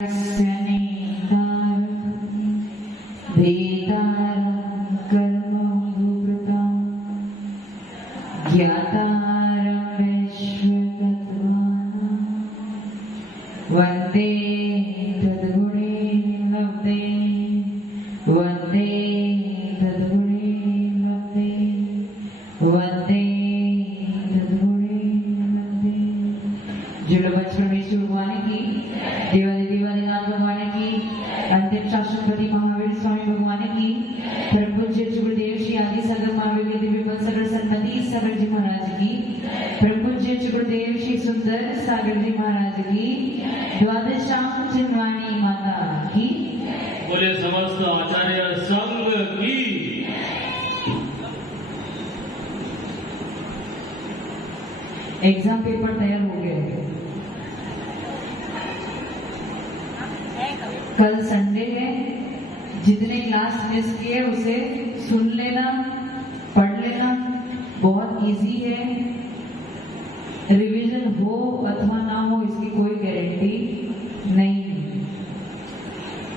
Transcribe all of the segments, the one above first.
वंदे तद्गुणे लब्धे वंदे तद्गुणे लब्धे वंदे तद्गुणे लब्धे। जुड़ बचपन में भगवान की देवादी देवादिनाथ भगवान की अंतिम शास्त्रपति महावीर स्वामी भगवान की परम पूज्य गुरुदेव श्री आदि सागर महावीर दिव्य सागर सन्मति सागर जी महाराज की परम पूज्य गुरुदेव श्री सुंदर सागर जी महाराज की द्वादशाम चिन्वाणी माता की बोले समस्त आचार्य संघ की। एग्जाम पेपर तैयार हो गए। कल संडे है, जितने क्लास मिस किए उसे सुन लेना, पढ़ लेना, बहुत इजी है। रिवीजन हो अथवा ना हो इसकी कोई गारंटी नहीं है,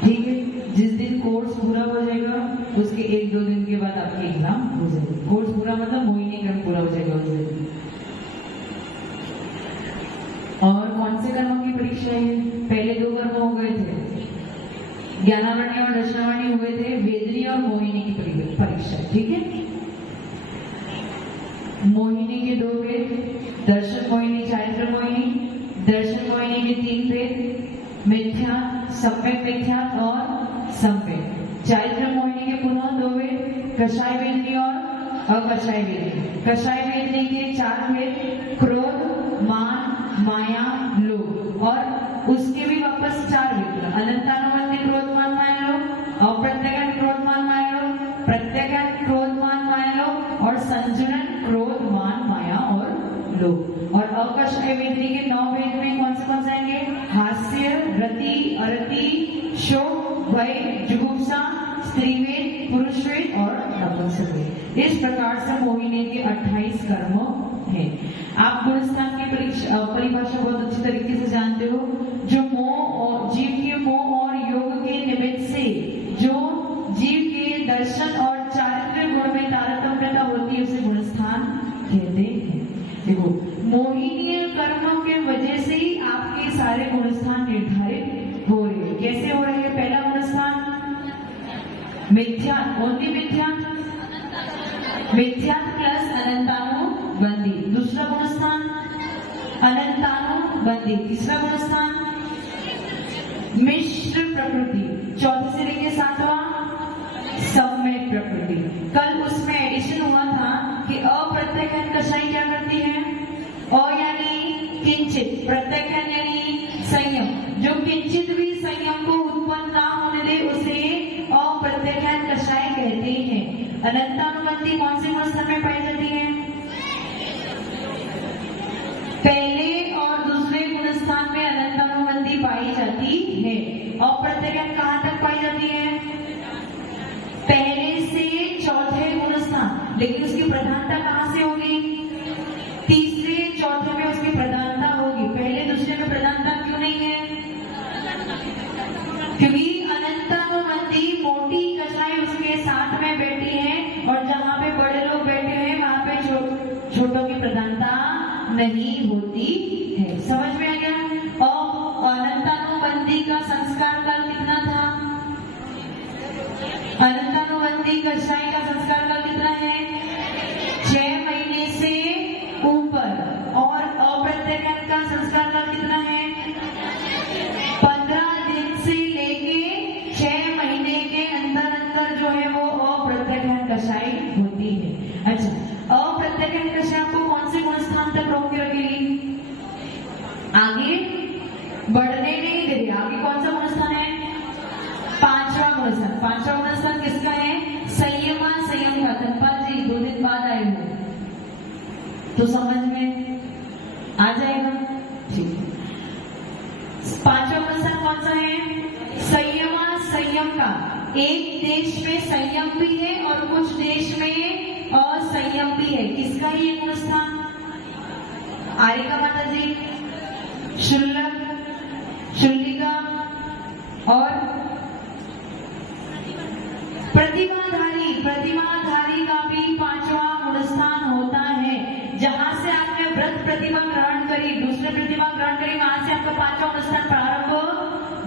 ठीक है। जिस दिन कोर्स पूरा हो जाएगा उसके 1-2 दिन के बाद आपकी एग्जाम हो जाएगी। कोर्स पूरा मतलब मोहिनी क्रम पूरा हो जाएगा उस दिन। और कौन से कर्मों की परीक्षा है? पहले 2 कर्म हो गए थे, ज्ञानावरणी और दर्शनावरणी हुए थे, वेदनी और मोहिनी की परीक्षा, ठीक है। मोहिनी के 2 वेद, दर्शन मोहिनी, चारित्र मोहिनी। दर्शन मोहिनी के 3 वेद, मिथ्या, सम्यक मिथ्या और संवेद। चारित्र मोहिनी के पुनः 2 वेद, कषाय वेदनी और अकषाय वेदनी। कषाय वेदनी के 4 वेद, क्रोध, मान, माया, लोभ। और उसके भी वापस 4 वेद, अनंतानुबंधी क्रोध मान माया लोभ, अप्रत्यगन क्रोध मान माया लोभ, प्रत्यगन क्रोध मान माया लोभ और संजुनन क्रोध मान माया और लोभ। और अकषाय वेदनी के 9 वेद में कौन से आएंगे? हास्य, रति, अरति, शोक, भय, जुगुप्सा, स्त्री वेद, पुरुष वेद और नपुंसक वेद। इस प्रकार से मोहिनी के 28 कर्म है। आप गुणस्थान की परिभाषा बहुत अच्छी तरीके से जानते हो। जो मोह और जीव के मोह और योग के निमित्त से जो जीव के दर्शन और चारित्र गुण में तारतम्यता होती है उसे गुणस्थान कहते हैं। देखो, मोहिनीय कर्मों के वजह से ही आपके सारे गुणस्थान निर्धारित हो रहे हैं। कैसे हो रहे हैं? पहला गुणस्थान मिथ्यात्, ओनली मिथ्यात्, मिथ्यात् प्लस अनंतानुबंधी। दूसरा गुणस्थान अनंतानुबंधी। तीसरा गुणस्थान मिश्र प्रकृति। चौथे से लेके 7वां सम्यक प्रकृति। कल उसमें एडिशन हुआ था कि अप्रत्ययन कषाय क्या करती है? अ यानी किंचित, प्रत्ययन यानी संयम। जो किंचित भी संयम को उत्पन्न ना होने दे उसे अप्रत्ययन कषाय कहते हैं। अनंतानुबंधी कौन से गुणस्थान में पाई जाती है? पहले और दूसरे गुणस्थान में अनंतानुबंधी पाई जाती है। अप्रत्ययन कहां तक पाई जाती है? पहले से चौथे गुणस्थान। लेकिन उसकी प्रधानता कहां से होगी? तीसरे चौथे में उसकी प्रधानता होगी। पहले दूसरे में प्रधानता क्यों नहीं है? क्योंकि अनंतानुबंधी मोटी कषाय उसके साथ में बैठी है और जहां पे बड़े लोग बैठे हैं वहां पे छोटों की प्रधानता नहीं होती है। समझ में आ गया? और अनंतानुबंधी का संस्कार काल कितना था? अनंतानुबंधी कषाय का संस्कार काल कितना है? 6 महीने से ऊपर। और अप्रत्ययन का संस्कार काल कितना है? 15 दिन से लेके 6 महीने के अंदर जो है वो अप्रत्ययन कषाय होती है। अच्छा, अप्रत्ययन कषाय को कौन से गुणस्थान तक रोक के रखेगी? आगे बढ़ने नहीं दे रही। आगे कौन सा गुणस्थान है? 5वां गुणस्थान। 5वां गुणस्थान किसका है? संयम का। धनपाल जी 2 दिन बाद आए हो तो समझ में आ जाएगा, ठीक है। 5वां गुणस्थान कौन सा है? संयम का। एक देश में संयम भी है और कुछ देश में असंयम भी है। किसका है ये गुणस्थान? आर्यका माता जी, शुल्लक, शुल्लिका, और प्रतिमाधारी का भी 5वां गुणस्थान होता है। जहां से आपने व्रत प्रतिमा ग्रहण करी, दूसरे प्रतिमा ग्रहण करी, वहां से आपका 5वां गुणस्थान प्रारंभ,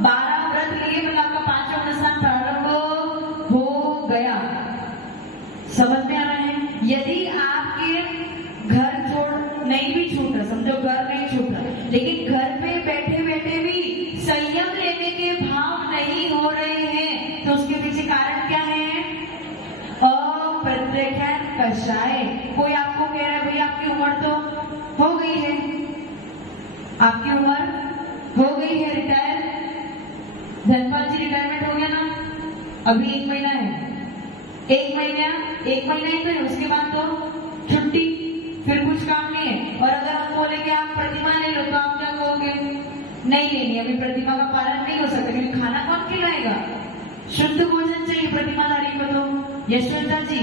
12 व्रत लिए मतलब आपका 5वां गुणस्थान प्रारंभ हो गया। समझ में आ रहा है? यदि आपके घर छोड़ नहीं भी छूट रहा, समझो घर नहीं छूट रहा, लेकिन घर पे बैठे बैठे भी संयम लेने के भाव नहीं हो रहे हैं, तो उसके पीछे कारण क्या है? अप्रत्यख्यान कषाय। कोई आपको कह रहा है भाई आपकी उम्र तो हो गई है, आपकी उम्र हो गई है रिटायर, धनपाल जी रिटायरमेंट हो गया ना, अभी 1 महीना है, 1 महीना ही तो है, उसके बाद तो छुट्टी, फिर कुछ काम नहीं है। और अगर हम बोले कि आप प्रतिमा ले लो तो आप क्या कहोगे? नहीं लेनी, अभी प्रतिमा का पालन नहीं हो सकता, क्योंकि खाना कौन खिलाएगा? शुद्ध भोजन चाहिए प्रतिमाधारी को। तो यशवंता जी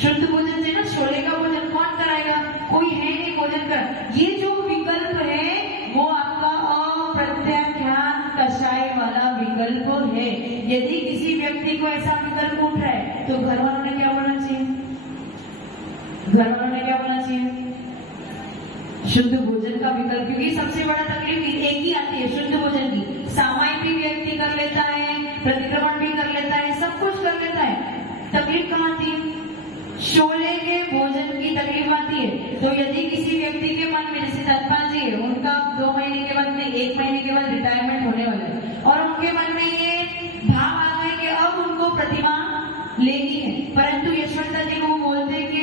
शुद्ध भोजन चाहिए ना, छोले का भोजन कौन कराएगा? कोई है नहीं भोजन का। ये जो विकल्प है वो आपका अप्रत्याख्यान कषाय वाला विकल्प है। यदि किसी व्यक्ति को ऐसा विकल्प उठ रहा है तो घर वालों ने क्या बोलना चाहिए? घर वालों ने क्या बोलना चाहिए? शुद्ध भोजन का विकल्प, क्योंकि सबसे बड़ा तकलीफ एक ही आती है शुद्ध भोजन की। सामायिक भी व्यक्ति कर लेता है, प्रतिक्रमण भी कर लेता है, सब कुछ कर लेता है, तकलीफ कहाँ आती है? शोले के भोजन की तकलीफ आती है। तो यदि किसी व्यक्ति के मन में, जैसे धनपाल जी है, उनका 2 महीने के बाद में 1 महीने के बाद रिटायरमेंट होने वाला है, और उनके मन में ये भाव आ गए कि अब उनको प्रतिमा लेनी है, परंतु यशवंता जी को वो बोलते हैं कि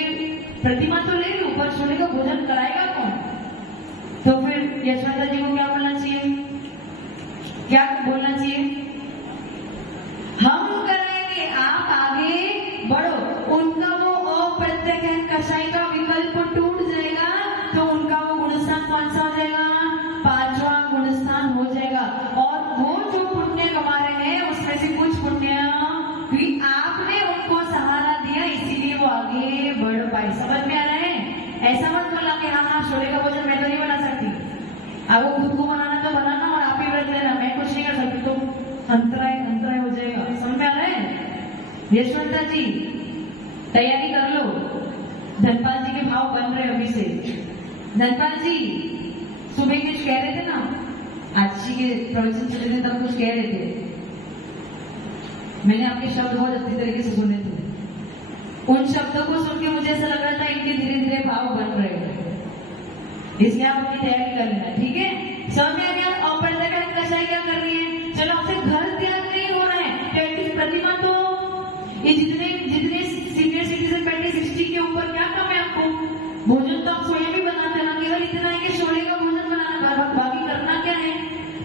प्रतिमा तो ले लो पर शोले का भोजन कराएगा कौन? तो फिर यशवंता जी को क्या बोलना चाहिए? क्या बोलना चाहिए? हम कराएंगे, आप आगे बढ़ो। उनका वो अप्रत्यख्यान कषाय का विकल्प टूट जाएगा तो उनका वो गुणस्थान कौन सा हो जाएगा? 5वां गुणस्थान हो जाएगा। और वो जो पुण्य कमा रहे हैं उसमें से कुछ पुण्य भी आपने उनको सहारा दिया, इसीलिए वो आगे बढ़ पाए। समझ में आ रहा है? ऐसा मत बोला कि हाँ शोले का भोजन मैं तो नहीं बना सकती, आपको खुद को बनाना तो बनाना और आप ही व्रत लेना, मैं कुछ नहीं कर सकती, तो अंतराय हो जाएगा। समझ में आ रहा है? यशवंता जी तैयारी कर लो, धनपाल जी के भाव बन रहे अभी से। धनपाल जी सुबह कुछ कह रहे थे ना, आज जी के प्रवचन चले थे तब कुछ कह रहे थे, मैंने आपके शब्द बहुत अच्छी तरीके से सुने थे। उन शब्दों को सुन के मुझे ऐसा लग रहा था इनके धीरे धीरे भाव बन रहे हैं, इसलिए आप अपनी तैयारी कर लेना, ठीक है? समझ में आ गया? अप्रत्यख्यान कषाय क्या कर रही है? चलो आपसे घर त्याग नहीं हो रहा है, तो एटलीस्ट प्रतिमा तो ये जितने सीनियर सिटीजन बैठे 60 के ऊपर, क्या काम है आपको? भोजन तो आप स्वयं भी बनाते हैं ना, केवल इतना है कि शोले का भोजन बनाना, बाकी करना क्या है?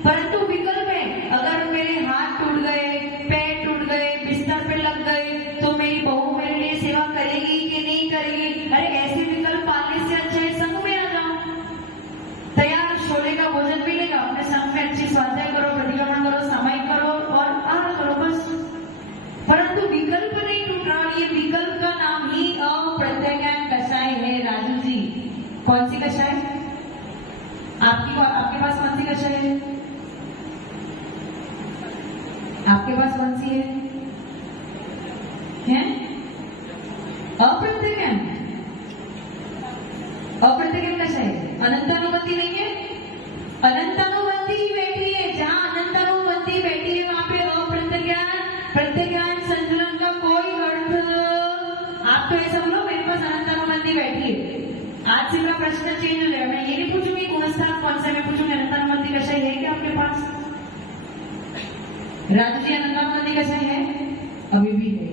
परंतु विकल्प है, अगर मेरे हाथ टूट गए, पैर टूट गए, बिस्तर पे लग गए, तो मेरी बहू मेरे लिए सेवा करेगी कि नहीं करेगी? अरे ऐसे विकल्प पालने से अच्छा है संघ में आ जाओ, तैयार शोले का भोजन मिलेगा, अपने संघ में अच्छी स्वाध्याय करो, प्रतिक्रमण करो, सामायिक करो और आराम करो, बस। परंतु विकल्प नहीं टूट रहा, ये विकल्प का नाम ही अप्रत्यख्यान कषाय है। राजू जी कौन सी कषाय? आपके पास कौन सी कषाय है? आपके पास कौन सी है? अप्रत्यख्यान कषाय अनंतानुबंधी नहीं है, अनंतानुबंधी ही बैठी है। जहां अनंतानुबंधी बैठी है वहां पे प्रत्यज्ञान संतुलन का कोई अर्थ। आप तो ऐसा बोलो मेरे पास अनंतानुबंधी बैठी है। आज से मेरा प्रश्न चेंज हो जाएगा, मैं ये नहीं पूछूंगी गुणस्थान कौन सा, मैं पूछूंगी अनंतानुबंधी कषाय है क्या आपके पास? राजू जी अनंतानुबंधी कषाय है? अभी भी है।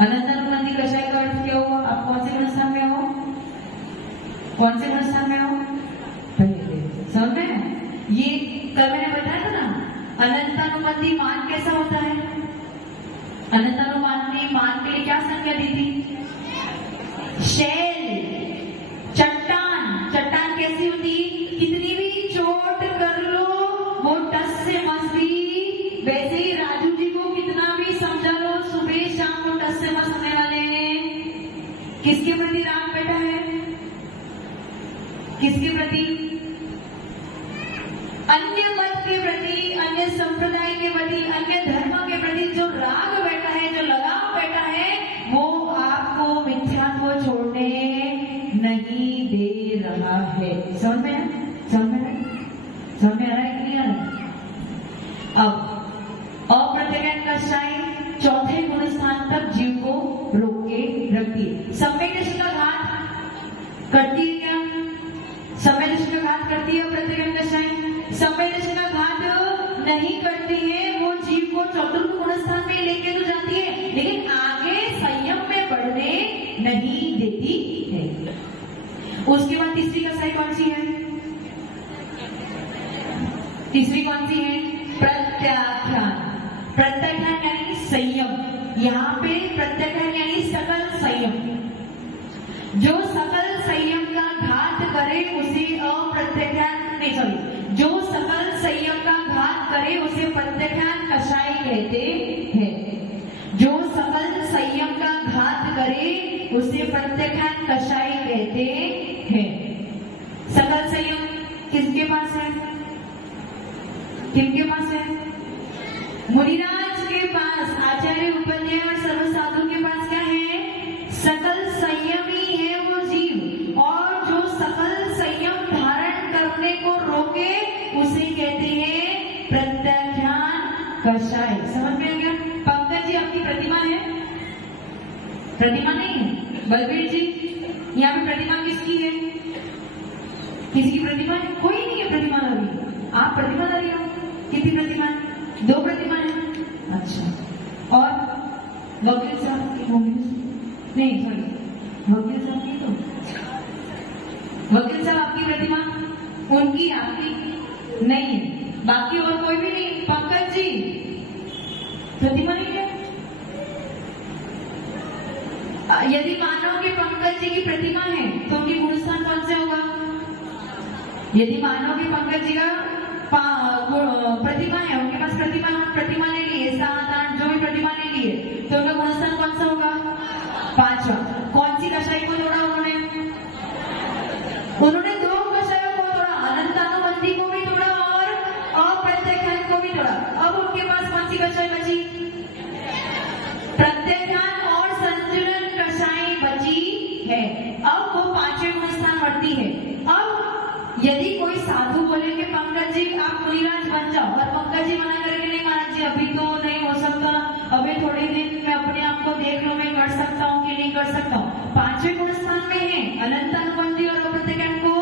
अनंतानुबंधी कषाय का अर्थ क्या हुआ? आप कौन से गुणस्थान में हो? कौन से गुणस्थान में हो? समझ में? ये कल मैंने बताया था ना, अनंतानुबंधी मान कैसा होता है? अनंतानुबंधी मान के लिए क्या संज्ञा दी थी? शैल, चट्टान कैसी होती? कितनी भी चोट कर लो वो टस से मस भी। वैसे ही राजू जी को कितना भी समझा लो, सुबह शाम को टस से मस होने वाले हैं। किसके प्रति राग बैठा है? किसके प्रति? अन्य मत के प्रति, अन्य संप्रदाय के प्रति अब अप्रत्ययन कषाय चौथे गुण स्थान तक जीव को रोक के रखती है। सम्यक दृष्टि का घात करती है क्या? सम्यक दृष्टि का घात करती है अप्रत्ययन कषाय? सम्यक दृष्टि का घात नहीं करती है, वो जीव को चतुर्थ गुण स्थान में लेके तो जाती है, लेकिन आगे संयम में बढ़ने नहीं देती है। उसके बाद तीसरी कषाय कौन सी है? तीसरी कौन सी है? प्रत्याख्यान। प्रत्याख्यान यानी संयम। यहाँ पे प्रत्याख्यान यानी सकल संयम। जो सकल संयम का घात करे उसे अप्रत्याख्यान नहीं, सॉरी, जो सकल संयम का घात करे उसे प्रत्याख्यान कषाय कहते हैं। जो सकल संयम का घात करे उसे प्रत्याख्यान कषाय कहते हैं। सकल संयम किसके पास है? किनके पास है? मुनिराज के पास, आचार्य उपन्याय और सर्व साधु के पास क्या है? सकल संयमी है वो जीव, और जो सकल संयम धारण करने को रोके उसे कहते हैं प्रत्याख्यान कषाय। समझ में आ गया? पंकज जी आपकी प्रतिमा है? प्रतिमा नहीं है? बलबीर जी यहाँ पे प्रतिमा किसकी है? किसी की प्रतिमा है? कोई नहीं है प्रतिमाधारी। आप प्रतिमाधारी हो? कितनी प्रतिमा है? 2 प्रतिमा है। अच्छा, और वकील साहब की होंगी? नहीं, सॉरी, वकील साहब की तो वकील साहब आपकी प्रतिमा? उनकी, आपकी नहीं है। बाकी और कोई भी नहीं? पंकज जी प्रतिमा नहीं है? यदि मानो कि पंकज जी की प्रतिमा है तो उनकी गुण स्थान कौन से होगा? यदि मानो कि पंकज जी का प्रतिमा है, उनके पास प्रतिमा ले लिए, 7, 8 जो भी प्रतिमा ले लिए, तो उनका गुण स्थान कौन सा होगा? 5वां। कौन सी कषाय को तोड़ा उन्होंने? उन्होंने 2 कषायों को तोड़ा, अनंतानुबंधी को भी तोड़ा और अप्रत्याख्यान को भी तोड़ा। अब उनके पास कौन सी कषाय बची? प्रत्याख्यान और संतुलन कषाय बची है। अब वो 5वें गुण स्थान बढ़ती है। अब यदि कोई साधु बोले कि पंकज जी आप मुनिराज बन जाओ, और पंकज जी मना करेंगे नहीं महाराज जी अभी तो नहीं हो सकता, अभी थोड़े दिन मैं अपने आप को देख लो मैं कर सकता हूँ कि नहीं कर सकता हूँ। 5वें गुण स्थान में है, अनंतानुबंधी और अप्रत्याख्यान को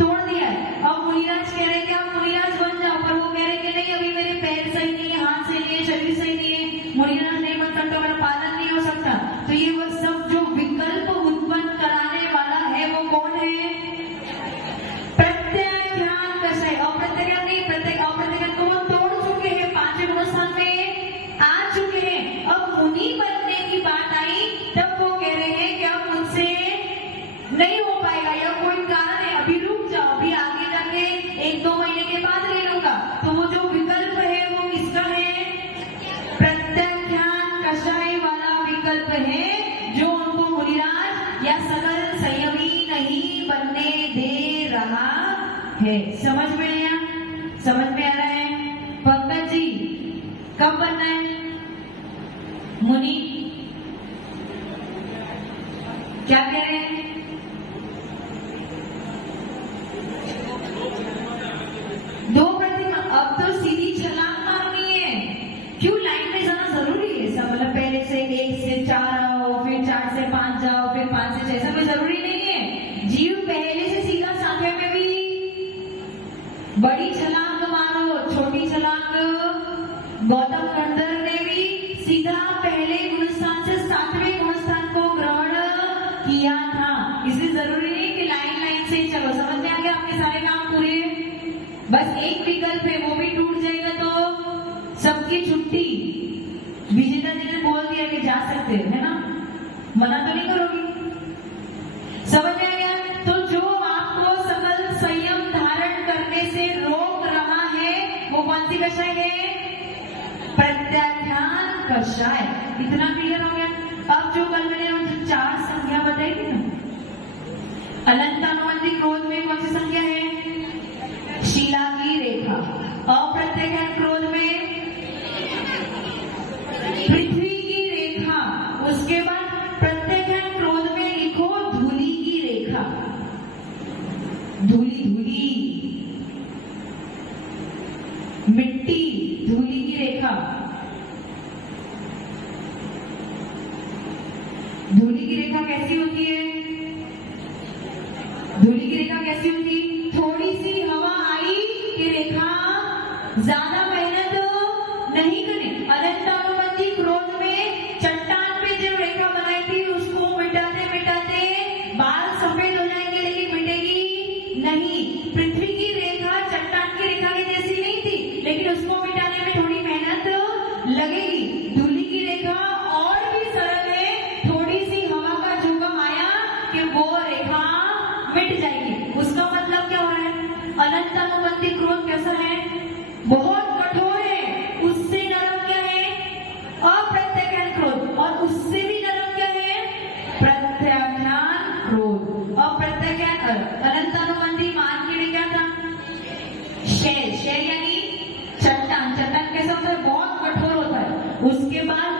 तोड़ दिया है। अब मुनिराज कह रहे कि आप मुनिराज बन जाओ, पर वो कह रहे कि नहीं अभी मेरे पैर सही नहीं है, हाथ सही नहीं है, शरीर सही नहीं है, मुनिराज नहीं बन सकता, मेरा पालन नहीं हो सकता। तो ये वो सब जो विकल्प उत्पन्न कराने वाला है वो कौन है? प्रत्याख्यान कषाय। अप्रत्याख्यान नहीं, अप्रत्याख्यान को वो तोड़ चुके हैं, 5वें गुण स्थान में आ चुके हैं। अब मुनि बनने की बात आई तब वो कह रहे हैं कि अब मुझसे नहीं हो पाएगा या कोई कारण है, अभी रुक जाओ, अभी आगे जाके 1-2 महीने के बाद ले लूंगा। तो वो जो विकल्प है वो किसका है? प्रत्याख्यान कषाय वाला विकल्प है, जो उनको मुनिराज या सकल संयमी नहीं बनने दे रहा है। समझ में आया? समझ में आ रहा है? पंकज जी कब बनना है मुनि? क्या कह रहे हैं? दो प्रतिमा। अब तो सीधी छलांग मारनी है। क्यों लाइन में जाना जरूरी है? सब मतलब पहले से 1 से 4 आओ, फिर 4 से 5 जाओ, फिर 5 से 6, ऐसा कोई जरूरी नहीं है। जीव पहले से सीधा 7वें में भी बड़ी छलांग मारो, छोटी छलांग गौतम गंधर ने भी सीधा पहले गुण स्थान से 7वें गुण स्थान को ग्रहण किया था। इसलिए जरूरी नहीं कि लाइन से चलो। समझ में आ गया? आपके सारे काम पूरे। बस एक विकल्प है, वो भी टूट जाएगा तो सबकी छुट्टी। विजेता जी ने बोल दिया कि जा सकते हैं, है ना? मना तो नहीं करोगी? समझ में आ गया? तो जो आपको सकल संयम धारण करने से रोक रहा है वो कौन सी कषाय है? प्रत्याख्यान कषाय। इतना क्लियर हो गया? अब जो कल मैंने 4 संख्या बताई थी ना, अनंतानुबंधी क्रोध में कौन सी संख्या है? शिला की रेखा। अप्रत्याख्यान क्रोध में पृथ्वी की रेखा। उसके बाद प्रत्याख्यान क्रोध में लिखो धूलि की रेखा। धूली, धूली, मिट्टी, धूली की रेखा कैसी होती है? धूली की रेखा कैसी होती? थोड़ी सी हवा आई कि रेखा ज्यादा मेहनत नहीं करनी। अनंतानुबंधी क्रोध में चट्टान पे जो रेखा बनाई थी उसको मिटाते मिटाते बाल सफेद हो जाएंगे, लेकिन मिटेगी नहीं। पृथ्वी की रेखा चट्टान की रेखा की जैसी नहीं थी, लेकिन उसको मिटाने में थोड़ी मेहनत लगेगी। धूली की रेखा और भी सरल है, थोड़ी सी हवा का झोंका आया कि वो रेखा मिट जाएगी। उसका मतलब क्या हो रहा है? अनंतानुबंधी क्रोध कैसा है? बहुत कठोर है। उससे नरम क्या है? अप्रत्याख्यान क्रोध। और उससे भी नरम क्या है? प्रत्याख्यान क्रोध। अप्रत्याख्यान अनंतानुबंधी मान के लिए क्या था? शेर। शेर यानी चट्टान। चट्टान कैसा होता है? बहुत कठोर होता है। उसके बाद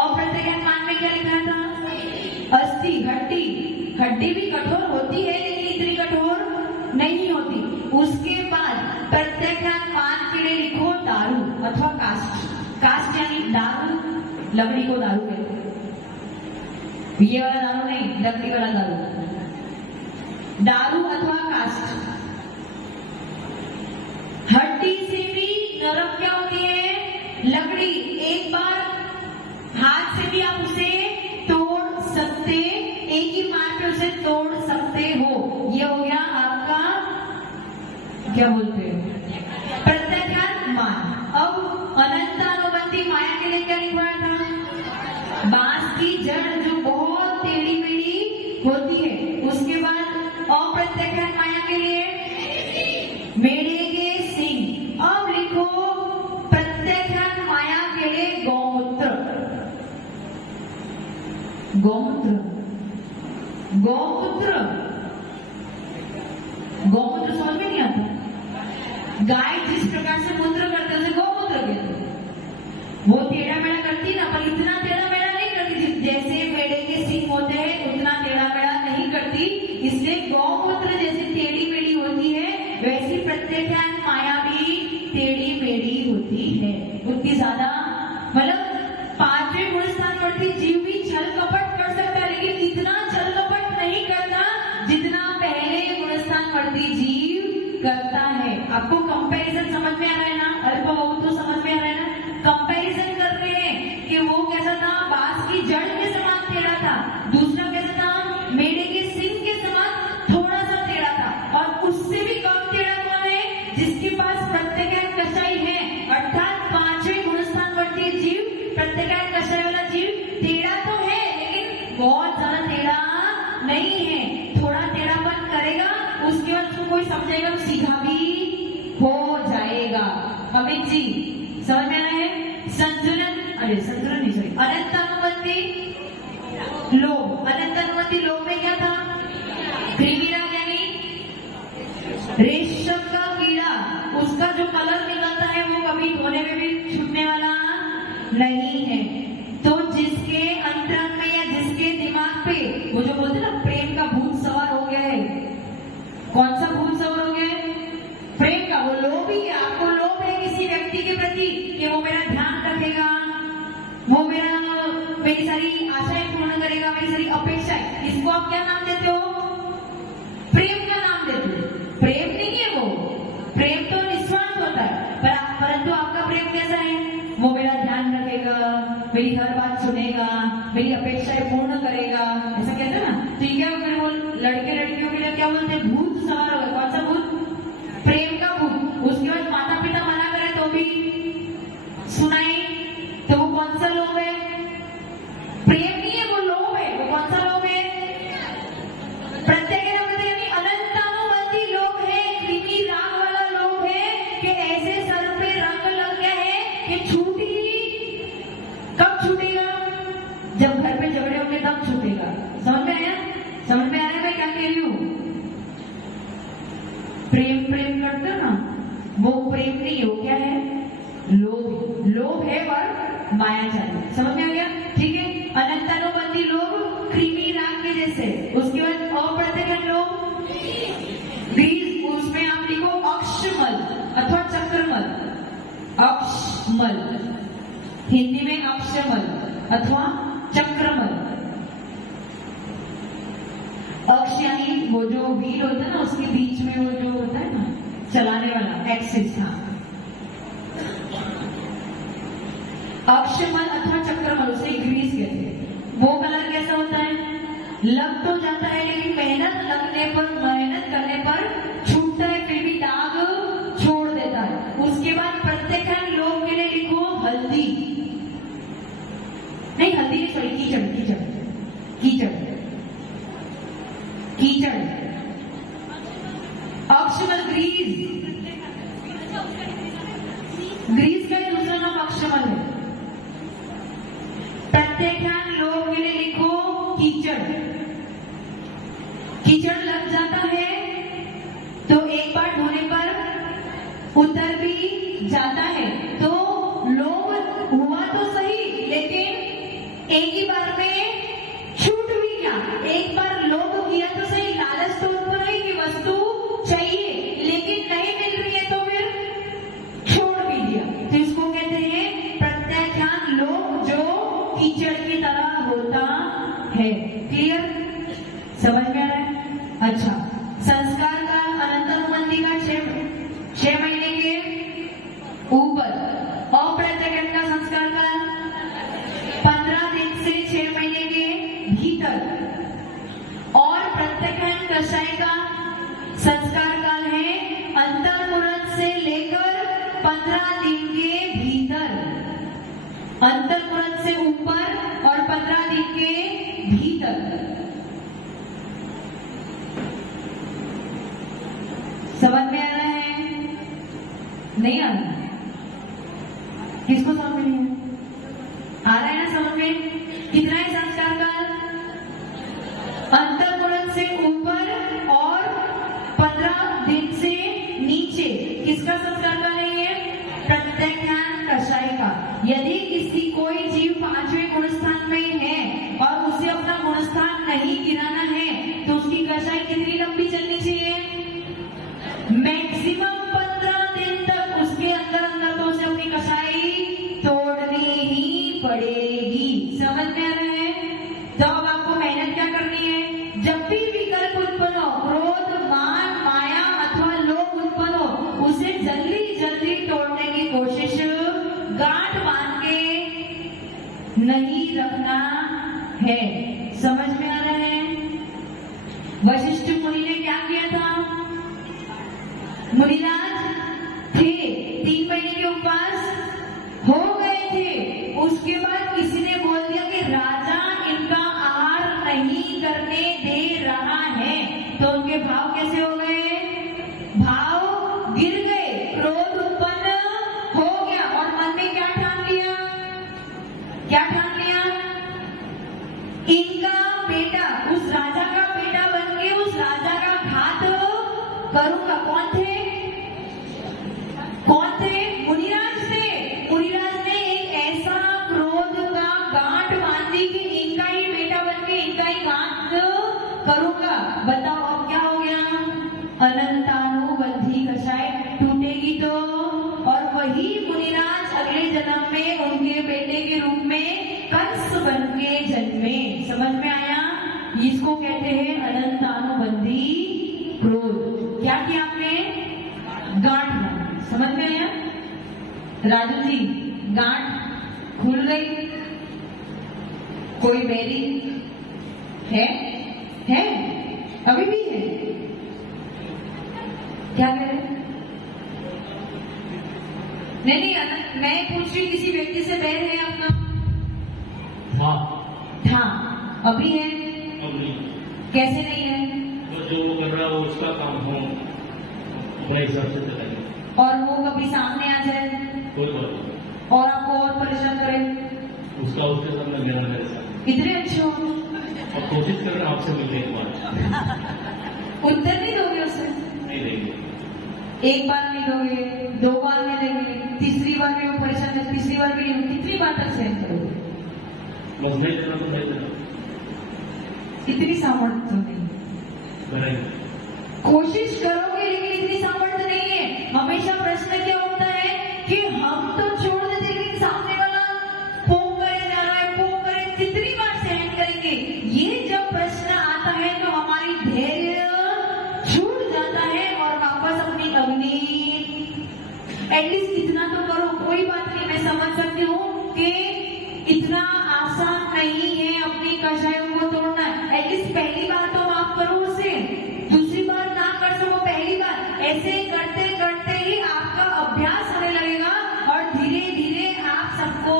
अप्रत्याख्यान मान में क्या लिखा था? अस्थि, हड्डी। हड्डी भी कठोर होती है, लेकिन इतनी कठोर नहीं होती। उसके बाद प्रत्याख्यान मान के लिए लिखो दारू अथवा कास्ट। कास्ट यानी दारू, लकड़ी को दारू कहते हैं। ये वाला दारू नहीं, लकड़ी वाला दारू। दारू अथवा कास्ट। हड्डी से भी नरम क्या होती है? लकड़ी। एक बार हाथ से भी आप उसे तोड़ सकते, एक ही मार पे उसे तोड़ सकते हो। ये हो गया आपका क्या बोलते हैं? प्रत्याख्यान मान। अब अनंतानुबंधी माया के लिए क्या लिखवाया था? बांस की जड़ जो बहुत टेढ़ी मेढ़ी होती है। उसके बाद अप्रत्याख्यान माया के लिए मेढ़े के सिंह। अब लिखो प्रत्याख्यान माया के लिए गौमूत्र। गौमूत्र। गौमूत्र। गौमूत्र समझ में नहीं आता? गाय जिस प्रकार से मूत्र करते हैं उसे गौमूत्र कहते हैं। वो टेढ़ा मेढ़ा करती ना, पर इतना टेढ़ा मेढ़ा नहीं करती। जैसे मेढ़े के सिंग होते हैं उतना टेढ़ा मेढ़ा नहीं करती, इसलिए गौमूत्र जैसी टेढ़ी मेढ़ी होती है, वैसी प्रत्याख्यान माया भी टेढ़ी मेढ़ी होती है। उतनी ज्यादा मतलब 5वें गुण स्थान वर्ती जीव भी छल कपट कर सकता है, लेकिन इतना छल कपट नहीं करता जितना पहले गुण स्थान वर्ती जीव करता है। आपको कंपैरिजन समझ में आ रहा है ना? अल्प बहुत तो समझ में आ रहा है ना? कंपैरिजन कर रहे हैं कि वो कैसा था? बांस की जड़ के समान टेढ़ा था। दूसरा कैसा था? मेढ़े के सिंग के समान थोड़ा सा टेढ़ा था। और उससे भी कम टेढ़ा कौन है? जिसके पास प्रत्याख्यान कषाय है, अर्थात 5वें गुणस्थान वर्ती जीव। प्रत्याख्यान कषाय वाला जीव टेढ़ा तो है, लेकिन बहुत ज्यादा टेढ़ा नहीं है। थोड़ा टेढ़ापन करेगा, उसके बाद उसको कोई समझेगा तो सीधा भी हो जाएगा। अमित जी समझ में आ रहा है? संतुलन, अरे संतुलन नहीं, सॉरी, अनंतानुबंधी लोभ। अनंतानुबंधी लोभ में क्या था? कृमिराग यानी रेशम का कीड़ा। उसका जो कलर निकलता है वो कभी धोने में भी छूटने वाला नहीं है। तो जिसके अंतरंग में या जिसके दिमाग पे वो जो बोलते ना प्रेम का भूत सवार हो गया है, कौन सा भूत सवार हो गया है? प्रेम का। वो लोभ ही है। आपको लोभ है किसी व्यक्ति के प्रति कि वो मेरा ध्यान रखेगा, वो मेरी सारी आशाएं पूर्ण करेगा, मेरी सारी अपेक्षाएं। इसको आप क्या नाम देते हो? प्रेम का नाम देते हो। प्रेम नहीं है वो। प्रेम तो निस्वार्थ होता है, परंतु आपका प्रेम कैसा है? वो मेरा ध्यान रखेगा, मेरी हर बात सुनेगा, मेरी अपेक्षाएं पूर्ण करेगा, ऐसा कहते हैं ना? तो ये क्या वो लड़के लड़कियों के लिए क्या बोलते हैं? भूत सवार होगा। कौन सा भूत? प्रेम का भूत। उसके बाद माता पिता मना करे तो भी सुनाए, तो वो कौन सा लोभ है? प्रेम नहीं है, वो लोभ है। वो कौन सा लोभ है? प्रत्याख्यान यानी अनंतानुबंधी लोभ है, कृमि राग वाला लोभ है कि ऐसे सर पे रंग लग गया है कि छूट ही कब छूटेगा? जब घर पे झगड़े होंगे तब छूटेगा। समझ में आया? समझ में आ रहा है मैं क्या कह रही हूँ? प्रेम प्रेम करते हो ना, वो प्रेम नहीं हो, क्या है? लोभ। लोभ है और माया चाहिए। समझ में आ गया? ठीक है। अनंतानुबंधी लोभ कृमि राग के जैसे। उसके बाद अप्रत्याख्यान लोभ बीज, उसमें आप लिखो अक्षमल अथवा चक्रमल। अक्षमल हिंदी में अक्षमल अथवा चक्रमल। अक्ष यानी वो जो व्हील होता है ना, उसके बीच में वो जो होता है ना चलाने वाला एक्सिस था। अक्षमल अथवा चक्रमल, उसे ग्रीस कहते हैं। वो कलर कैसा होता है? लग तो जाता है लेकिन मेहनत करने पर छूटता है, फिर भी दाग छोड़ देता है। उसके बाद प्रत्येक लोग के लिए लिखो हल्दी, नहीं हल्दी नहीं, सॉरी कीचड़ कीचड़ कीचड़ कीचड़। अक्षमल ग्रीस, ग्रीस का दूसरा नाम अक्षमल है। प्रत्येक लोग के लिए लिखो कीचड़। कीचड़ लग जाता है तो एक बार धोने पर उतर भी जाता है, तो लोग हुआ तो सही लेकिन एक ही बार में छूट भी गया। एक बार लोग किया तो सही, लालच तो उत्पन्न है कि वस्तु चाहिए लेकिन नहीं मिल रही है तो फिर छोड़ भी दिया। तो इसको कहते हैं प्रत्याख्यान लोग जो कीचड़ की तरह होता है। क्लियर? समझ में आ रहा है? अच्छा, संस्कार का अनंतानुबंधी का 6 महीने के ऊपर, अप्रत्यक्षण का संस्कार का 15 दिन से 6 महीने के भीतर, और प्रत्यक्षण कषाय का संस्कार काल है अंतर्मुहूर्त से लेकर 15 दिन के भीतर। अंतर्मुहूर्त से ऊपर और 15 दिन के भीतर। समझ में आ रहा है? नहीं आ रहा? किसको समझ में नहीं आ रहा है? ना समझ में? कितना है संस्कार काल? अंतर्मुहूर्त से ऊपर और 15 दिन से नीचे। किसका संस्कार काल है ये? प्रत्यक्षान कषाय का। यदि किसी कोई जीव 5वें गुणस्थान में है और उसे अपना गुणस्थान नहीं गिराना है तो उसकी कषाय कितनी लंबी चलनी चाहिए? मैक्सिमम 15 दिन तक उसके अंदर तो उसे अपनी कषाई तोड़नी ही पड़ेगी। समझ में आ रहा है? तो अब आपको मेहनत क्या करनी है? जब भी विकल्प उत्पन्न हो, क्रोध, मान, माया अथवा लोभ उत्पन्न हो, उसे जल्दी जल्दी तोड़ने की कोशिश, गांठ बांध के नहीं रखना है। समझ में आ रहा है? वशिष्ठ मुनि ने क्या किया था? मुनिराज थे, 3 महीने के उपवास हो गए थे। उसके बाद किसी ने बोल दिया कि राजा इनका आहार नहीं करने दे रहा है, तो उनके भाव कैसे हो गए? भाव गिर गए, क्रोध उत्पन्न हो गया और मन में क्या ठान लिया? क्या ठान लिया? इनका बेटा, उस राजा का बेटा बन के उस राजा का घात करूंगा। कौन थे? कौन थे? मुनिराज थे। मुनिराज ने एक ऐसा क्रोध का गांठ बांधी कि इनका ही बेटा बन के इनका ही घात करूंगा। बताओ अब क्या हो गया? अनंतानुबंधी कषाय टूटेगी तो, और वही मुनिराज अगले जन्म में उनके बेटे के रूप में कंस बन के जन्मे। समझ में आया? इसको कहते हैं अनंतानुबंधी क्रोध। क्या किया आपने? गांठ बांधी। समझ में आया? राजू जी, गांठ खुल गई। कोई बैरी है? अभी भी है? क्या कह रहे? नहीं, मैं पूछ रही, किसी व्यक्ति से बैर है आपका? था। अभी है? अब नहीं। कैसे नहीं है? तो जो वो कर रहा है वो उसका काम हो, अपने हिसाब से चलाएंगे। और वो कभी सामने आ जाए कोई बात नहीं, और आपको और परेशान करे, उसका उसके सामने मेरा मेरे साथ। इतने अच्छे हो, और कोशिश कर रहे हैं आपसे मिलने के बाद। उत्तर नहीं दोगे उसे? नहीं देंगे। एक बार नहीं दोगे, 2 बार नहीं देंगे, तीसरी बार भी वो परेशान है, तीसरी बार भी नहीं, कितनी बार तक सहन करोगे? बस नहीं देना तो नहीं देना, इतनी सामर्थ्य नहीं। करेंगे। कोशिश करोगे लेकिन इतनी सामर्थ्य नहीं है। हमेशा प्रश्न क्या होता है कि हम तो छोड़ देते लेकिन सामने वाला पोक करे जा रहा है, पोक करे, कितनी बार सहन करेंगे? ये जब प्रश्न आता है तो हमारी सकती हूँ कि इतना आसान नहीं है अपनी कषायों को तोड़ना। एटलीस्ट पहली बार तो माफ करो उसे, दूसरी बार ना कर सको, पहली बार ऐसे करते करते ही आपका अभ्यास होने लगेगा और धीरे धीरे आप सबको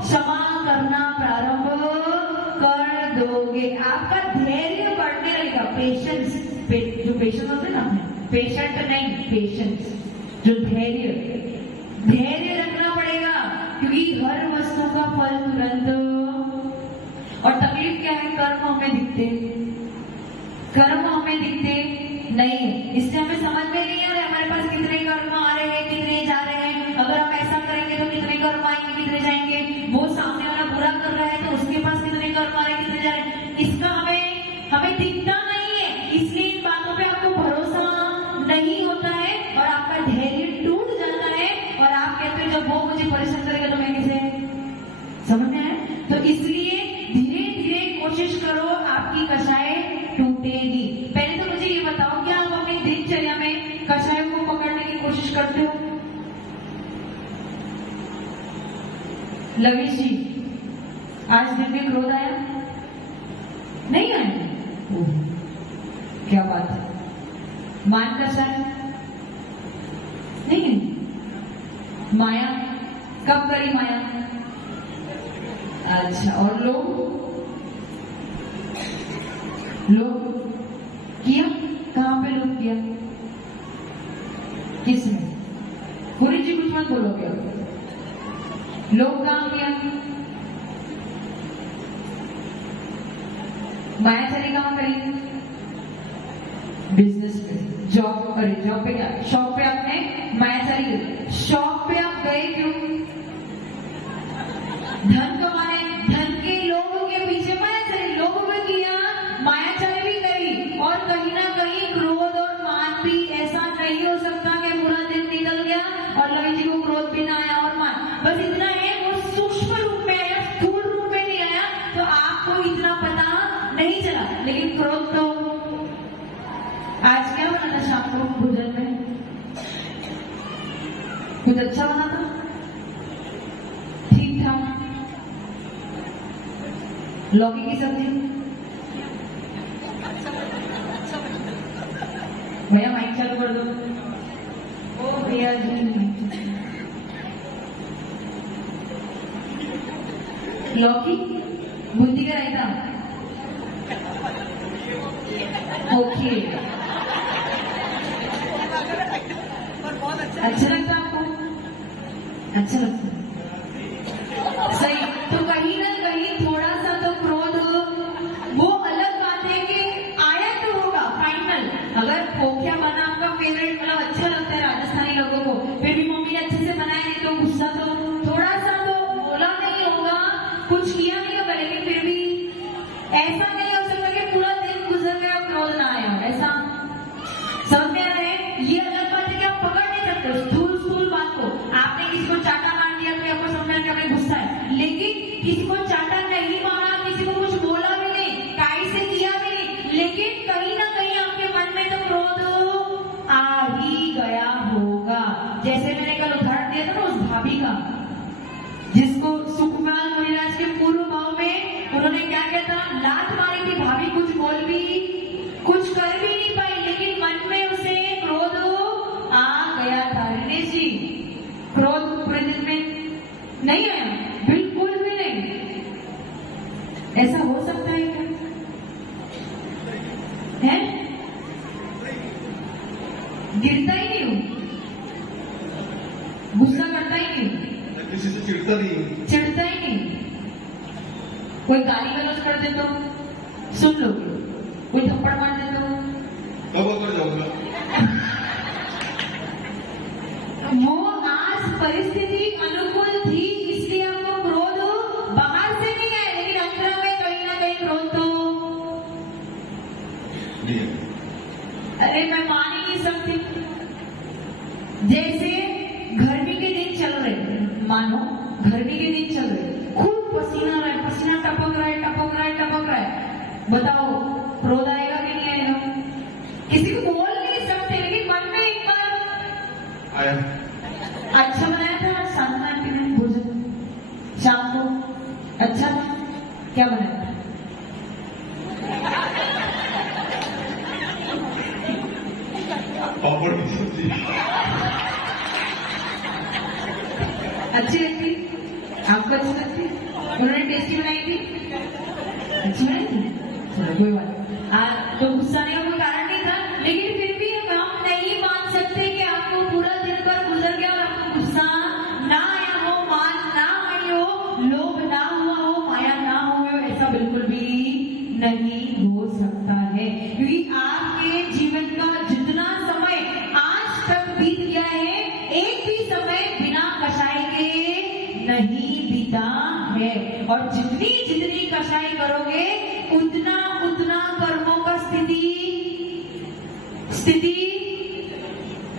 क्षमा करना प्रारंभ कर दोगे। आपका धैर्य बढ़ने लगेगा। पेशेंस, जो पेशेंस होते ना, पेशेंट नहीं, पेशेंस, जो धैर्य रखना पड़ेगा, क्योंकि हर वस्तु का फल तुरंत। और तकलीफ क्या है, कर्म हमें दिखते नहीं है, इसलिए हमें समझ में नहीं आ रहा है हमारे पास कितने कर्म आ रहे हैं, कितने जा रहे हैं। अगर हम ऐसा करेंगे तो कितने कर्म आएंगे, कितने जाएंगे। वो सामने वाला बुरा कर रहा है तो उसके पास कितने कर्म आ रहे हैं, कितने जा रहे हैं, इसका हमें दिखता नहीं है। इसलिए इन बातों पे आपको भरोसा नहीं होता है और आपका धैर्य टूट जाता है और आप कहते हैं जब वो मुझे परेशान करेगा तो मैं किसे, समझ में आया? तो इसलिए धीरे धीरे कोशिश करो, आपकी कषाय टूटेगी। पहले तो मुझे ये बताओ, क्या आप अपनी दिनचर्या में कषायों को पकड़ने की कोशिश करते हो? लवीश जी, आज दिन में क्रोध आया? नहीं आया? क्या बात है। मान कषाय नहीं? माया कब करी माया? अच्छा, और लोग किया? कहां पे लोग किया? किसने? पूरी जी कुछ मत बोलोगे। लोग काम किया? माया चली कहां करी? बिजनेस पे, जॉब पे क्या? शॉप पे आपने माया चली गई। शॉप पे आप गए क्यों? धन कमाने, धन के लोगों के पीछे माया चली, लोगों ने किया, माया चली भी गई। और कहीं ना कहीं क्रोध और मान भी, ऐसा नहीं हो सकता कि पूरा दिन निकल गया और लवी जी को क्रोध भी ना आया और मान, बस इतना है वो सूक्ष्म रूप में आया, स्थूल रूप में नहीं आया, तो आपको इतना पता नहीं चला। लेकिन क्रोध तो, आज क्या बना था शाम को भोजन में? कुछ अच्छा बना था? ठीक ठाक? लौकी की सब्जी? भैया माइक चालू कर दो। ओ भैया जी, लौकी बूंदी का रायता? ओके, अच्छा लगता आपको? अच्छा लगता, सही। तो कहीं ना कहीं थोड़ा सा तो क्रोध, वो अलग बात है कि आया तो होगा फाइनल। अगर पोखिया बना आपका फेवरेट, मतलब अच्छा लगता है राजस्थानी लोगों को, फिर भी मम्मी ने अच्छे से बनाया नहीं तो गुस्सा तो थोड़ा सा तो बोला नहीं होगा, कुछ किया नहीं होगा, लेकिन फिर भी ऐसा नहीं हो सकता कि पूरा दिन गुजर गया क्रोध ना आया। ऐसा समझ में आ रहा है? ये अलग बात है कि आप पकड़ नहीं सकते स्थूल बात को। आपने किसी को चाटा मार दिया तो आपको समझ में आ गया गुस्सा है, लेकिन किसी को चाटा नहीं मारा, किसी को कुछ बोला भी नहीं, काई से किया भी नहीं, लेकिन कहीं ना कहीं आपके मन में तो क्रोध आ ही गया होगा। जैसे मैंने कल उदाहरण दिया था ना उस भाभी का, जिसको सुकुमार मुनिराज के पूर्व भाव में उन्होंने क्या किया था, लात मारी थी। भाभी कुछ बोल भी, कुछ कर भी नहीं पाई, लेकिन मन में उसे क्रोध आ गया था। दिनेश जी, क्रोध पूरे दिन में नहीं आया? बिल्कुल भी नहीं। ऐसा हो सकता है क्या? है? गिरता ही नहीं हूं, गुस्सा करता ही नहीं, किसी से चिढ़ता ही नहीं। कोई गाली गलौज कर दे तो सुन लोगे, कोई थप्पड़ मार दे तो कब कर जाऊंगा। वो आज परिस्थिति अनुकूल थी, इसलिए आपको क्रोध बाहर से नहीं आया, लेकिन अंदर में कहीं ना कहीं क्रोध तो, अरे मैं मान ही नहीं सकती। जैसे गर्मी के दिन चल रहे, मानो गर्मी के दिन चल रहे, खूब पसीना आ रहा है, पसीना टपक रहा है, बताओ क्रोध आएगा कि नहीं आएगा? किसी को बोल नहीं सकते, लेकिन मन में एक बार आया। अच्छा बनाया था आज साधना के दिन भोजन? क्या बनाया? पापड़ की सब्जी। अच्छी लगती? आपको अच्छी लगती? उन्होंने टेस्टी बनाई थी? अच्छी बनाई थी? चलो कोई बात नहीं। तो गुस्सा नहीं होने का कारण नहीं था, लेकिन फिर भी हम नहीं मान सकते कि आपको पूरा दिन भर गुजर गया और आपको गुस्सा ना आया हो, मान ना आई हो, लोभ ना हुआ हो, माया ना हो, ऐसा बिल्कुल भी नहीं हो सकता है, क्योंकि आपके जीवन का जितना समय आज तक बीत गया है, एक भी समय बिना कषाय के नहीं बीता है। और जितनी जितनी कषाय करोगे उतना उतना कर्मों का स्थिति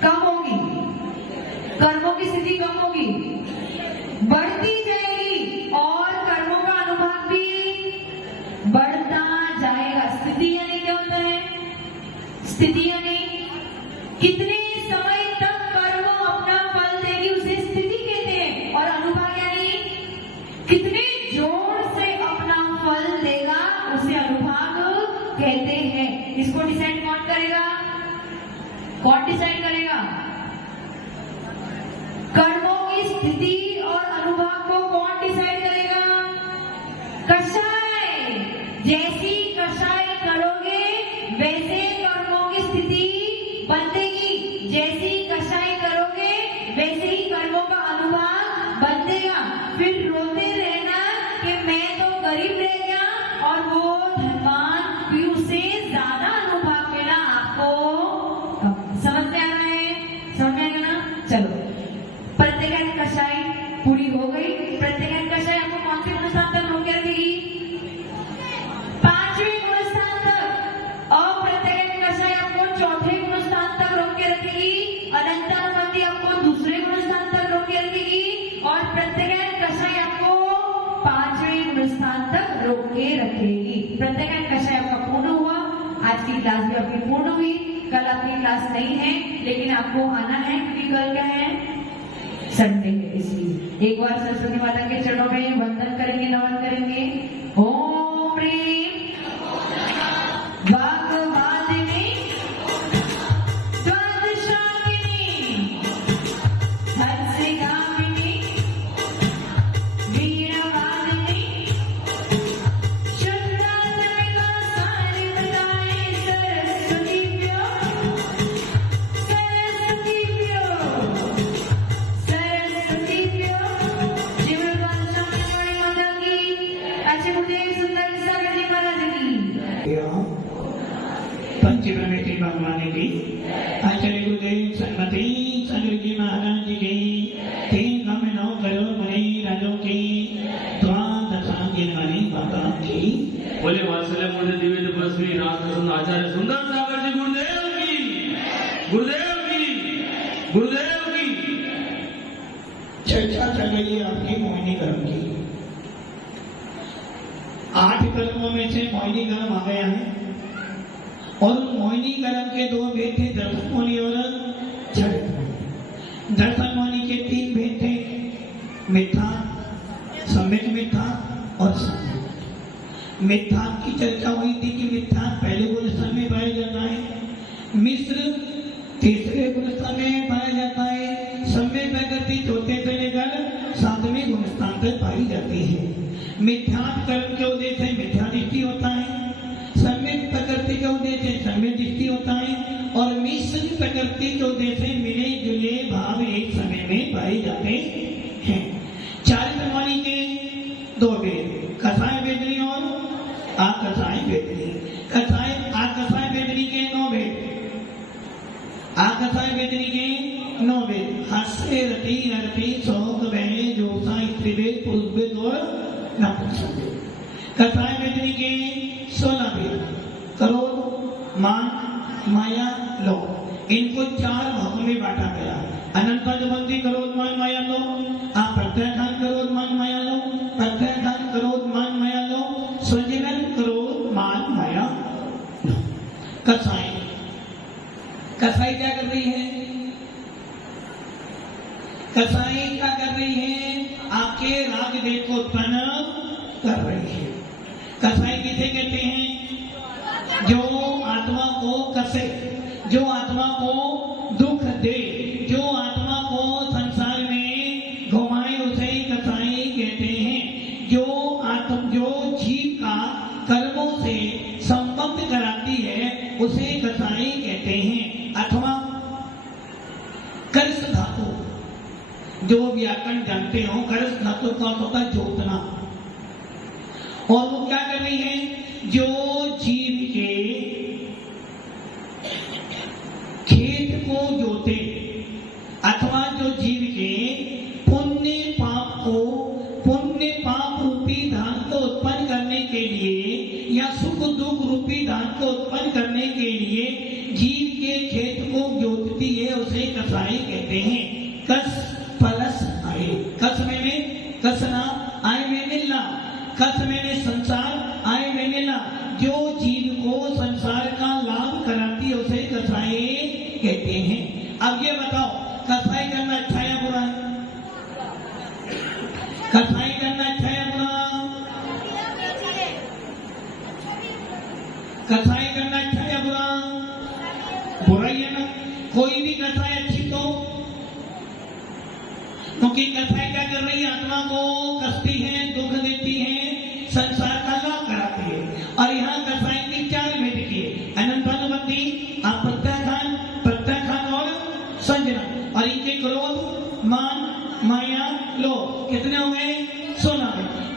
कम होगी, कर्मों की स्थिति कम होगी, बढ़ती जाएगी और कर्मों का अनुभव भी बढ़ता जाएगा। स्थिति यानी क्या होता है? स्थिति यानी कितने समय तक कर्म अपना फल देगी उसे स्थिति कहते हैं, और अनुभव यानी कितने जोर से अपना फल देगा उसे अनुभाग कहते हैं। इसको डिसाइड कौन करेगा? कौन डिसाइड करेगा? कर्मों की स्थिति और अनुभव को कौन डिसाइड करेगा? कषाय। जैसी कषाय करोगे वैसे कर्मों की स्थिति बदलेगी, जैसी कषाय करोगे वैसे ही कर्मों का अनुभव बदलेगा। फिर रोते रहना कि मैं तो गरीब रह गया और वो धनवान, फिर उसे ज्यादा अनुभव मिला। आपको समझ में आ रहा है? समझ में आएगा ना? चलो, प्रत्येक कषाय पूरी हो गई। प्रत्येक कषाय आपको कौन से गुणस्थान तक रोक के रखेगी? 5वें गुणस्थान तक। और प्रत्येक कषाय आपको 4थे गुणस्थान तक रोक के रखेगी। अनंतानुमति आपको 2रे गुणस्थान तक रोक के रखेगी। और प्रत्येक कषाय आपको 5वें गुणस्थान तक रोक के रखेगी। प्रत्येक कषाय आपका पूर्ण हुआ। आज की क्लास भी आपकी पूर्ण हुई। कल आपकी क्लास नहीं है, लेकिन आपको आना है, क्योंकि कल क्या है? संडे है। इसलिए एक बार सरस्वती माता के चरणों में वंदन करेंगे, नमन करेंगे। ओम प्रेम वाग्वादिनी द्वादशाकिनी हर्षगामिनी वीरवादिनी शुद्धात्मिका सारिवताय सरस्वतीभ्यो जीवन स्वामी माता की। अच्छे गुरुदेव सुंदर सागर जी महाराज की। पंचप्रमेटी भगवान की। आचार्य गुरुदेव सन्मति सागर जी महाराज की। 3 कम 9 करोड़ मणि राजों की। द्वादशांगिनी माता की। बोले वात्सल्य मूर्ति दिव्य तपस्वी राजप्रसन्न आचार्य सुंदर सागर जी गुरुदेव की, गुरुदेव की, गुरुदेव की। चर्चा चल रही है आपकी मोहिनी कर्म की। 8 कर्मों में से मोहिनी कर्म आ गया है, और मोहिनी कर्म के 2 भेद थे, दर्शन मोहिनी और चरित मोहिनी। दर्शन मोहिनी के 3 भेद थे, मिथ्या, सम्यक मिथ्या और सम्यक। मिथ्या की चर्चा हुई थी कि मिथ्या पहले गुणस्थान में पाया जाता है, मिश्र 3रे गुणस्थान में पाया जाता है, सम्यक प्रकृति 4थे से लेकर 7वें गुणस्थान तक पाई जाती है। मिथ्या कर्म के उद्देश्य से मिथ्या दृष्टि होता है, सम्यक प्रकृति के उद्देश्य से सम्यक दृष्टि होता है, और मिश्र प्रकृति के उद्देश्य से मिले जुले भाव एक समय में पाए जाते हैं। चारित्र वाणी के 2 भेद, कषाय वेदनी और आकषाय वेदनी। आकषाय वेदनी के 9 भेद, आकषाय वेदनी के 9 भेद। हास्य रति अरति शोक वह जोसा स्त्री वेद पुरुष वेद और नपुंसक वेद। कषाय वेदनी के 16 भेद, क्रोध मान माया लोभ। इनको 4 भागों में बांटा गया। अनंतानुमति क्रोध मान माया लोभ। आप प्रत्याखान क्रोध मान माया लोभ, प्रत्याखान क्रोध मान माया लोभ, स्वजनन क्रोध मान माया लोभ। कषाय, कषाय क्या कर रही है? कषाय क्या कर रही है? आपके राग देव को उत्पन्न कर रही है। कसाई किसे कहते हैं? जो आत्मा को कसे, जो आत्मा को दुख दे, जो आत्मा को संसार में घुमाए, उसे कसाई कहते हैं। जो जीव का कर्मों से संबंध कराती है उसे कसाई कहते हैं। अथवा कर्ष धातु, जो व्याकरण जानते हो, कर्ष धातु का होता है जोतना, और वो क्या कर रही है? जो जीव के खेत को जोते, अथवा जो जीव के पुण्य पाप रूपी धान को उत्पन्न करने के लिए या सुख दुख रूपी धान को उत्पन्न करने के लिए जीव के खेत को जोतती है, उसे कसाई कहते हैं। कस प्लस आए, कस मैंने कसना, आए मैंने ला, कस मैंने संसार, आए मैंने ला। जो जीव को संसार का लाभ कराती है उसे कसाई कहते हैं। अब ये बताओ, कसाई करना अच्छा या बुरा है? कसाई करना अच्छा या बुरा? कसाई करना अच्छा या बुरा? बुरा ही है ना। कोई भी कसाई अच्छी तो, क्योंकि कसाई क्या कर रही है? आत्मा को कसती है, दुख देती है, संसार का लाभ कराती है। और यहाँ कसाई की चार भेद की है, अनंतानुबंधी, प्रत्याखान और संजना। और इनके क्रोध, मान, माया, लोभ कितने हो गए? 16।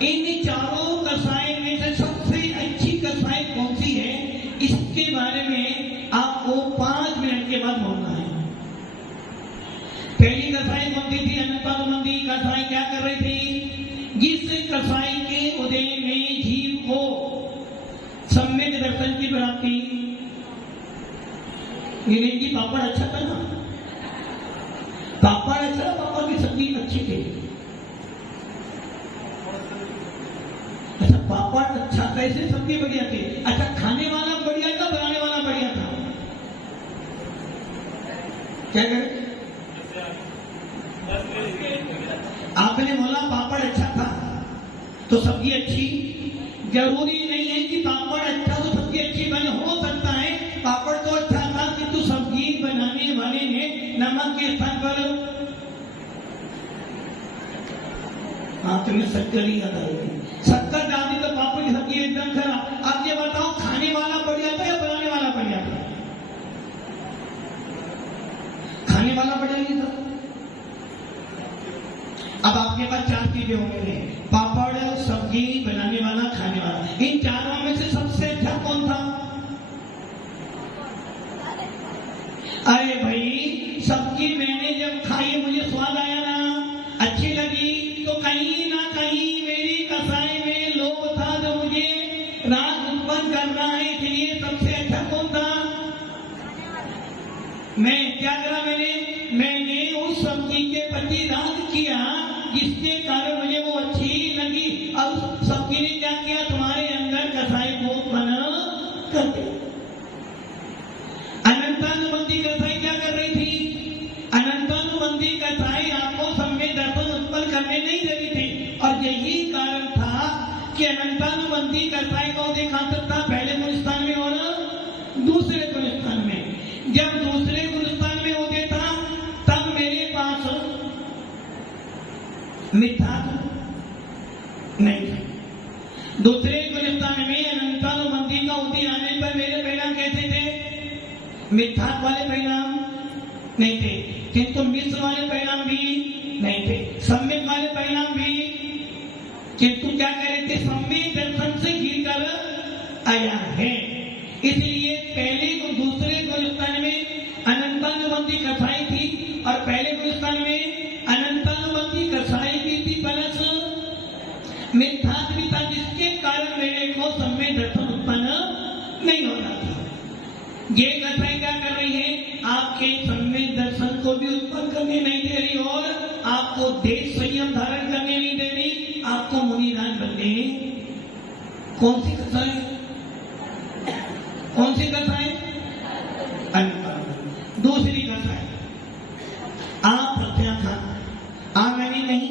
इन चारों कसाई में से सबसे अच्छी कसाई कौन सी है, इसके बारे में आपको 5 मिनट के बाद बोलना है। पहली कसाई कौन सी थी? अनंतानुबंधी कसाई क्या कर रही थी? जिस कसाई के उदय में जीव को सम्यक दर्शन की प्राप्ति, ये पापड़ अच्छा था ना, पापड़ अच्छा, पापड़ की सब्जी अच्छी थी। अच्छा, पापड़ अच्छा था, ऐसे सब्जी बढ़िया थी। अच्छा, खाने वाला बढ़िया था, बनाने वाला बढ़िया था? क्या करें? आपने बोला पापड़ अच्छा था तो सब्जी अच्छी। जरूरी नहीं है कि पापड़ अच्छा तो सब्जी अच्छी बने, हो सकता है पापड़ तो अच्छा था किंतु सब्जी बनाने वाले ने नमक के स्थान पर तुम्हें शक्कर ही याद आएगी, शक्कर डाल दी तो पापड़ की सब्जी एकदम खराब। अब ये बताओ, खाने वाला बढ़िया था या बनाने वाला बढ़िया था? खाने वाला बढ़िया नहीं था। अब आपके पास 4 चीजें होंगे, पापड़, सब्जी, बनाने वाला, खाने वाला। इन चारों में से सबसे अच्छा कौन था? अरे भाई, सब्जी मैंने जब खाई मुझे स्वाद आया ना, अच्छी लगी, तो कहीं ना कहीं मेरी कसाई में लोभ था जो मुझे राग उत्पन्न कर रहा है, इसलिए सबसे अच्छा कौन था? मैं क्या करा? मैंने उस सब्जी के प्रति राग किया जिसके कारण मुझे वो अच्छी लगी। अब सब्जी ने क्या किया? तुम्हारे अंदर कसाई को उत्पन्न कर दिया। अनंतानुबंधी कसाई क्या कर रही थी? अनंतानुबंधी कसाई आपको सम्यक दर्शन उत्पन्न करने नहीं दे रही थी। और यही कारण था कि अनंतानुबंधी कसाई को देखा था पहले गुलिस्तान में और दूसरे गुलिस्तान में। जब दूसरे गुलिस्तान में होते था तब मेरे पास मिथ्या नहीं था। दूसरे गुलिस्तान में अनंतानुबंधी का उदय आने पर मेरे परिणाम कैसे थे? मिथ्यात्व वाले परिणाम नहीं थे, किंतु मिश्र वाले परिणाम भी नहीं थे, सम्यक वाले परिणाम भी। किंतु क्या कह रहे थे? सम्यक दर्शन से गिर कर आया है। इसलिए पहले दूसरे गुलिस्तान में अनंतानुबंधी कसाई थी और पहले गुलिस्तान में अनंतानुबंधी कसाई भी थी, प्लस मिथ्यात्व भी था, जिसके कारण मेरे को सम्यक दर्शन उत्पन्न नहीं हो रहा था। ये कसाई क्या कर रही है? आपके सम्यक दर्शन को भी उत्पन्न करने नहीं दे रही और आपको देश संयम धारण करने नहीं दे रही, आपको मुनिराज बनने। कौन सी कसाई? कौन सी कसाई? दूसरी कसाई आप प्रत्याखान, नहीं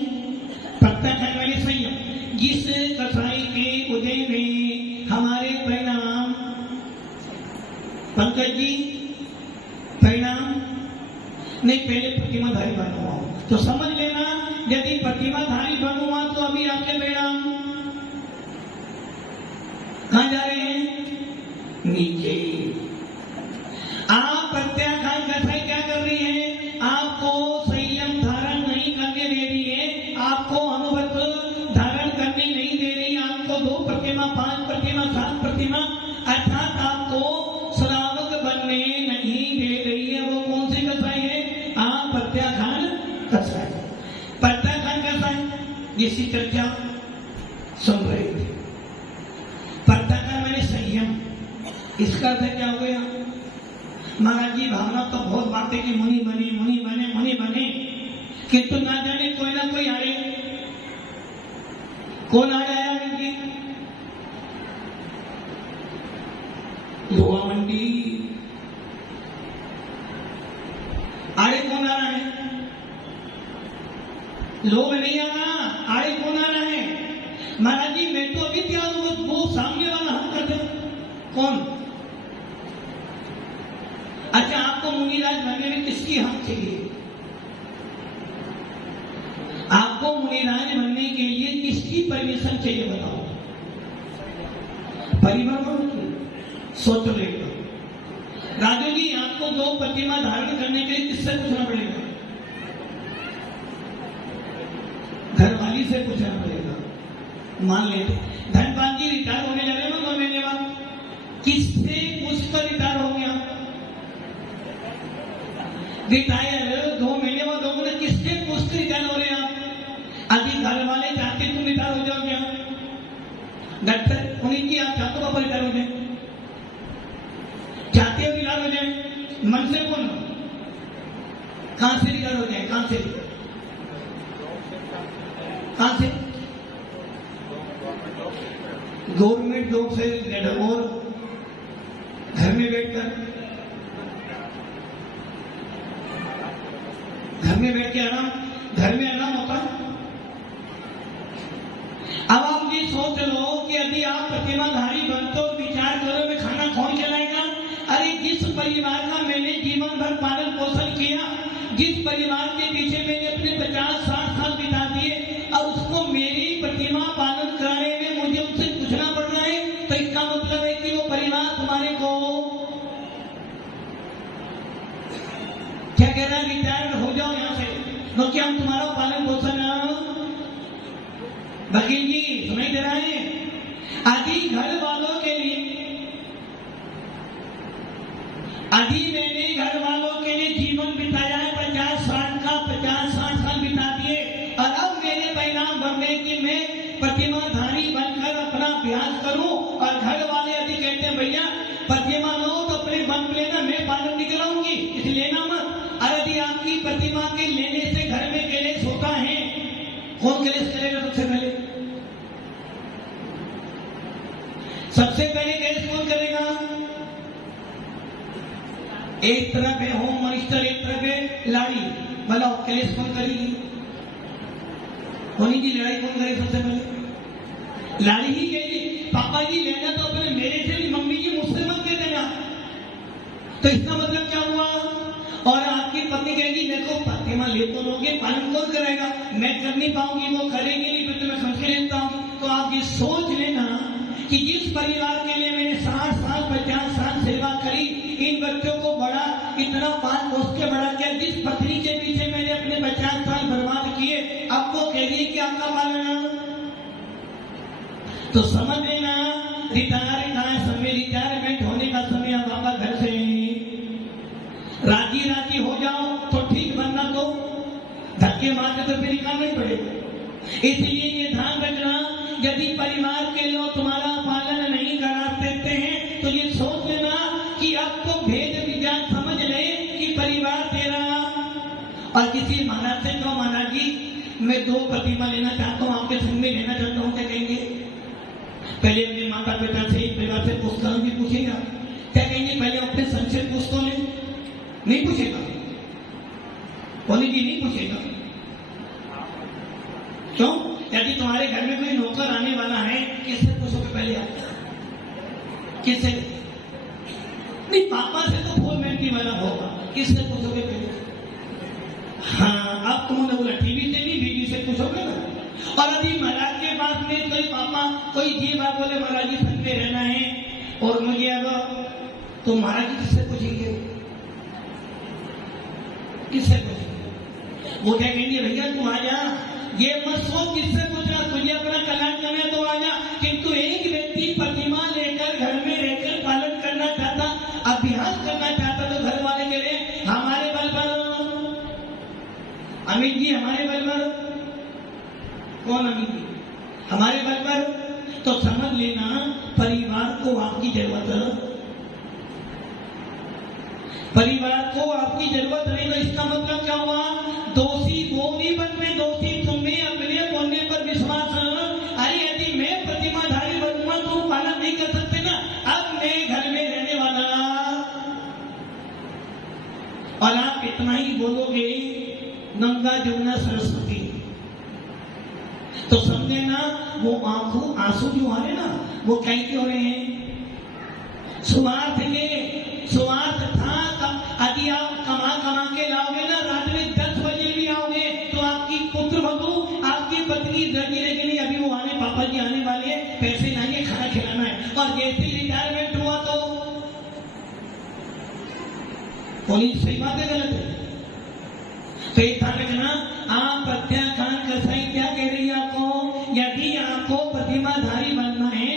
प्रत्याखान वाली संयम। जिस कसाई के उदय में पंकज जी परिणाम नहीं, पहले प्रतिमाधारी बनूंगा तो समझ लेना, यदि प्रतिमाधारी बनूंगा तो अभी आपके परिणाम कहां जा रहे हैं? नीचे। आप प्रत्याख्यान कथाएं क्या कर रही है? आपको संयम धारण नहीं करने दे रही है, आपको अनुव्रत धारण करने नहीं दे रही, आपको 2 प्रतिमा 5 प्रतिमा 7 प्रतिमा अर्थात आपको श्रावक बनने नहीं दे रही है। वो कौन सी कथाएं है? आप प्रत्याख्यान कथाएं। प्रत्याख्यान कथाएं जिसकी चर्चा सुन रहे थे। प्रत्याख्यान मैंने संयम, इसका अर्थ क्या हो गया? महाराज जी भावना तो बहुत बातें की, मुनि बने मुनि बने मुनि बने, किंतु ना जाने कोई ना कोई आए। कौन आया इनकी? लोहा मंडी आड़े कौन आ रहा है? लोग नहीं आ रहा, आड़े कौन आ रहा है? महाराज जी मैं तो अभी तैयार हूं, वो सामने वाला हम कर दे। कौन? अच्छा, आपको मुनिराज बनने में किसकी हक चाहिए? आपको मुनिराज बनने के लिए किसकी परमिशन चाहिए बताओ? परिवार वालों की? सोच लेगा राजू जी, आपको 2 प्रतिमा धारण करने के लिए किससे पूछना पड़ेगा? घरवाली से पूछना पड़ेगा। मान लेते धनपाल जी रिटायर होने जा रहे हैं ना 2 महीने बाद, किससे पूछकर रिटायर हो गया? रिटायर 2 महीने बाद हो गए, किससे पूछकर रिटायर हो रहे हैं आप? अभी घर वाले चाहते तुम रिटायर हो जाओ क्या? डॉक्टर उन्हीं की आप चाहते हो पापा रिटायर हो जाए? चाहते हो रिटायर हो जाए? मन से बोलो, कहां से रिटायर हो जाए? कहां से? कहां से? गवर्नमेंट जॉब से और घर में बैठकर, घर में बैठ के आराम, घर में आराम होता है। अब आप ये सोच लो कि यदि आप प्रतिमाधारी बनते हो, विचार करो में खाना कौन खिलाएगा? अरे जिस परिवार का मैंने जीवन भर पालन पोषण किया, जिस परिवार के पीछे मैंने अपने 50-60 साल बिता दिए और उसको मेरी प्रतिमा पालन कराने में मुझे उससे पूछना पड़ रहा है, तो इसका मतलब है कि वो परिवार तुम्हारे को क्या कह रहा है? रिटायर्ड हो जाओ यहां से, तो क्या हम तुम्हारा पालन पोषण? वकील जी सुनाई दे रहा है? आदि घर वालों के लिए, आदि मैंने घर वालों के लिए जीवन बिताया है, 50-60 साल बिता दिए, और अब मेरे परिणाम बन रहे कि मैं प्रतिमाधारी बनकर अपना अभ्यास करूं, और घर वाले यदि कहते हैं भैया प्रतिमा लो तो अपने बन लेना, मैं पालन नहीं कराऊंगी, इसलिए लेना मत। और यदि आपकी प्रतिमा के लेने से घर में कलेश होता है, कौन कलेश करेगा? सबसे पहले कलेश कौन करेगा? एक तरफ है होम मिनिस्टर, एक तरफ है लाड़ी, बताओ कलेश कौन करेगी? होनी की लड़ाई कौन करे? सबसे पहले लाड़ी ही कहेगी पापा जी लेना तो अपने मेरे से भी, मम्मी जी मुझसे मत दे देना। तो इसका मतलब क्या हुआ? और आपकी पत्नी कहेगी देखो प्रतिमा ले तो लोगे, पालन कौन करेगा? मैं कर नहीं पाऊंगी, वो करेगी नहीं, फिर तो मैं समझ लेता हूं। तो आप ये सोच लेना कि जिस परिवार के लिए मैंने 60 साल 50 साल सेवा करी, इन बच्चों को बड़ा इतना पाल पोस के बड़ा किया, जिस पत्नी के पीछे मैंने अपने 50 साल बर्बाद किए, अब वो कह रही कि आपका पालन, तो समझ लेना रिटायर का समय, रिटायरमेंट होने का समय अब आपका घर से राजी हो जाओ तो ठीक, बनना तो धक्के मारते तो फिर निकालना ही पड़ेगा। इसलिए ये ध्यान रखना, यदि परिवार के लोग तुम्हारा पालन नहीं करा देते हैं तो ये सोच लेना कि आपको भेद विचार समझ ले कि परिवार तेरा। और किसी महाराज से कहो महाराज जी मैं 2 प्रतिमा लेना चाहता हूँ, आपके संग में लेना चाहता हूँ, क्या कहेंगे? पहले अपने माता पिता से, परिवार से पूछता भी पूछेगा, क्या कहेंगे? पहले अपने संग से पूछ तो ले, नहीं पूछेगा, बोली जी नहीं पूछेगा। क्यों? यदि तुम्हारे घर में कोई नौकर आने वाला है, किससे पूछोगे? पहले आप किससे? नहीं, पापा से तो फॉर्मेलिटी वाला होगा, किससे पूछोगे पहले? हाँ, अब तुमने बोला टीवी से नहीं, बीवी से पूछोगे ना। और अभी महाराज के पास में कोई पापा कोई जी बात बोले महाराज जी संग में रहना है और मुझे अब, तो महाराज जी किससे पूछेंगे? किससे पूछेंगे? वो क्या कहेंगे, भैया तू आ जा, ये मत सोच किससे पूछ रहा, तुझे अपना कल्याण करना है तो आ जा। किंतु एक व्यक्ति प्रतिमा लेकर घर में रहकर पालन करना चाहता, अभ्यास करना चाहता, तो घर वाले कह रहे हमारे बल पर, अमित जी हमारे बल पर, कौन अमित जी? हमारे बल पर, तो समझ लेना परिवार को आपकी जरूरत, परिवार को आपकी जरूरत नहीं। तो इसका मतलब क्या हुआ? दोषी वो नहीं बनते, दोषी तुम्हें अपने बोलने पर विश्वास। अरे यदि मैं प्रतिमाधारी बनूंगा तो पालन नहीं कर सकते ना। अब मैं घर में रहने वाला और आप इतना ही बोलोगे गंगा जमुना सरस्वती, तो समझे ना वो आंखों आंसू जो आ रहे ना, वो कैसे हो रहे हैं? स्वार्थ के, स्वार्थ था। यदि आप कमा कमा के लाओगे ना, रात में 10 बजे भी आओगे तो आपकी पुत्र बधू, आपकी पत्नी जगी रहेगी, अभी वो आने, पापा जी आने वाले हैं, पैसे लाएंगे, खाना खिलाना है। और जैसे ही रिटायरमेंट हुआ तो पुलिस, सही बात है गलत है? तो एक ध्यान रखना, आप प्रत्याख्यान कसाई क्या कह रही है आपको? यदि आपको प्रतिमाधारी बनना है,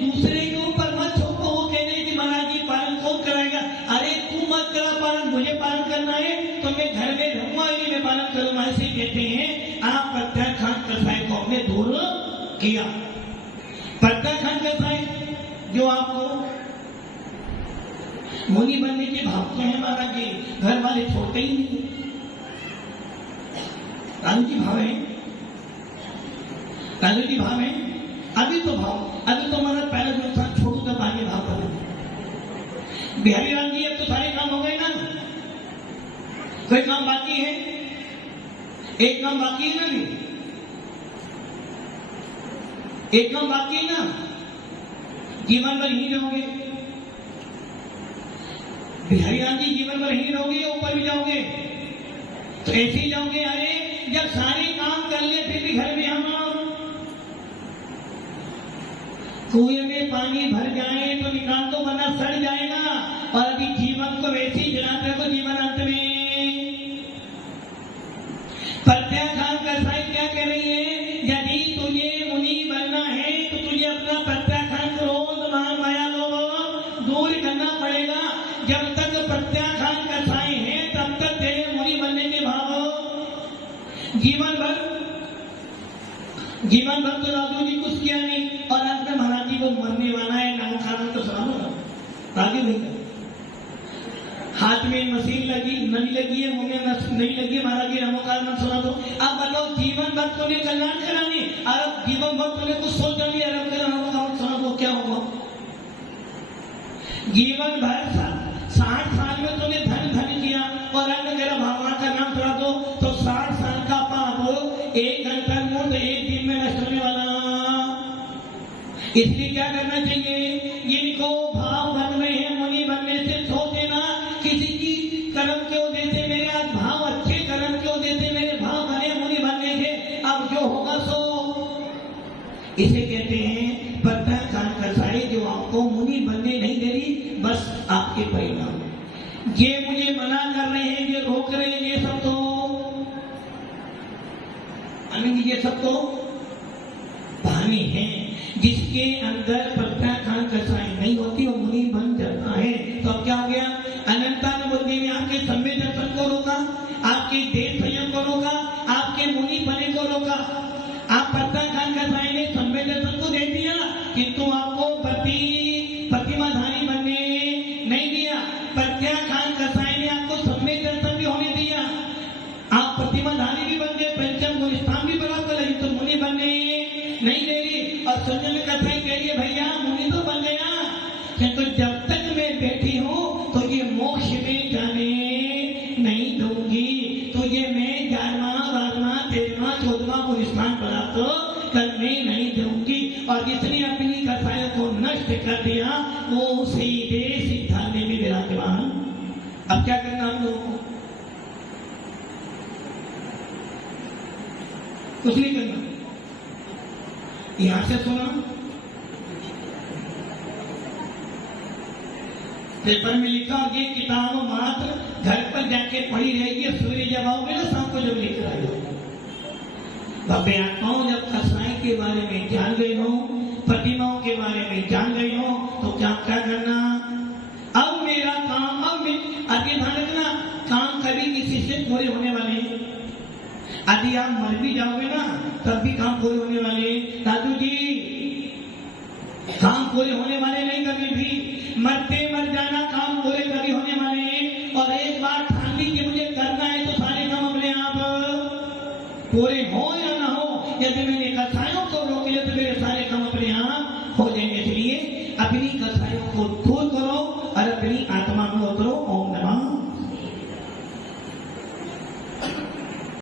दूसरे के ऊपर मत छोड़ो। वो कह रहे कि महाराज जी पालन कौन कराएगा? अरे तू मत करा पालन, मुझे पालन करना है तो मैं घर में रहूंगा ही नहीं, मैं पालन करूंगा। ऐसे कहते हैं। आप प्रत्याख्यान कसाई को हमने दूर किया। प्रत्याख्यान कसाई जो आपको मुनि बनने के भाव तो है महाराज जी, घर वाले छोड़ते ही नहीं। कालू जी भाव है, कालू जी भाव है, अभी तो भाव, अभी तो महाराज पहले जो था छोड़ू तब आगे भाव करो। बिहारी राम जी अब तो सारे काम हो गए ना, कोई काम बाकी है? एक काम बाकी है ना, नहीं एक काम बाकी है ना, जीवन भर ही रहोगे। बिहारी राम जी जीवन भर ही रहोगे, ऊपर भी जाओगे तो ऐसे ही जाओगे। अरे जब सारे काम कर ले फिर भी घर में हम कुएं में पानी भर जाए तो निकाल दो वरना सड़ जाएगा। और अभी जीवन को वैसे ही जलाते हो, जीवन अंत में। प्रत्याख्यान कसाई क्या कह रही है? यदि तुझे मुनि बनना है तो तुझे अपना प्रत्याख्यान क्रोध मान माया लोभ दूर करना पड़ेगा। जब तक प्रत्याख्यान कसाई है तब तक तेरे मुनि बनने के भाव जीवन भर तो राजू जी कुछ किया नहीं, और आज में महाराज जी को मरने वाला है, नाम खाना तो सुना लो आगे नहीं कर। हाथ में मशीन लगी नहीं लगी है, मुंह में नहीं लगी है, महाराज जी नमोकार मत सुना दो। अब बताओ जीवन भर तूने कल्याण करानी, अरब जीवन भर तूने कुछ सोचा नहीं, अरब का नमोकार सुना दो, क्या होगा? जीवन भर 60 साल में तूने धन धन किया और अन्य मेरा भगवान का नाम सुना दो, तो 60 साल का पाप 1 घंटा मूर्त 1 दिन में नष्ट होने वाला। इसलिए क्या करना चाहिए? जिनको भाव बन रहे हैं मुनि बनने से, सोचे ना किसी की कर्म क्यों देते, मेरे आज भाव अच्छे कर्म क्यों देते, मेरे भाव बने मुनि बनने से, अब जो होगा सो। इसे कहते हैं प्रत्याख्यान कसाई, जो आपको मुनि बनने नहीं दे रही, बस आपके परिणाम। ये मुझे मना कर रहे हैं, ये रोक रहे हैं, ये सब तो अमित, ये सब तो बहाने हैं। जिसके अंदर प्रत्याख्यान कसाई नहीं होती वो मुनि बन जाता है। तो अब क्या हो गया? अनंतान बुद्धि में आपके सम्य दर्शन को रोका, आपके देश संयम को रोका, आपके मुनि बने को रोका। आप प्रत्याख्यान कसाई ने सम्य दर्शन को दे दिया, किंतु आपको प्रतिमाधारी बनने नहीं दिया। प्रत्याख्यान कसाई ने आपको सम्य दर्शन भी होने दिया, आप प्रतिमाधारी भी बन गए, पंचम गुण स्थान भी प्राप्त कर लगे, तो मुनि बनने नहीं दे रही। और संयम कसाई कह रही है भैया मुनि तो बन गया, किंतु जब तक मैं बैठी हूं तो ये मोक्ष में जाने नहीं दूंगी, तो ये मैं 11वां 12वां 13वां 14वां गुण स्थान प्राप्त करने नहीं दूंगी। और और जिसने अपनी कसायों को नष्ट कर दिया वो सीधे सिद्धांत में विराजमान। अब क्या करना हम लोगों को? कुछ नहीं करना। यहां से सुना, पेपर में लिखा और ये किताब मात्र घर पर जाके पढ़ी रहेगी, सवेरे जब आओगे ना शाम को जब लेकर आएगा। भव्य आत्माओं जब कसाई के बारे में जान गए हो, प्रतिमाओं के बारे में जान गए हो, तो क्या क्या करना? अब मेरा काम, अब आगे ध्यान रखना, काम कभी किसी से पूरे होने वाले। यदि आप मर भी जाओगे ना तब भी काम पूरे होने वाले। दादू जी, काम पूरे होने वाले नहीं कभी भी। मरते मर जाना, काम पूरे कभी होने वाले। और एक बात ठान ली कि मुझे करना है तो सारे काम अपने आप पूरे हो या ना हो। यदि मैंने कसायों को रोक लिया तो मेरे सारे काम अपने आप हो जाएंगे। इसलिए अपनी कसायों को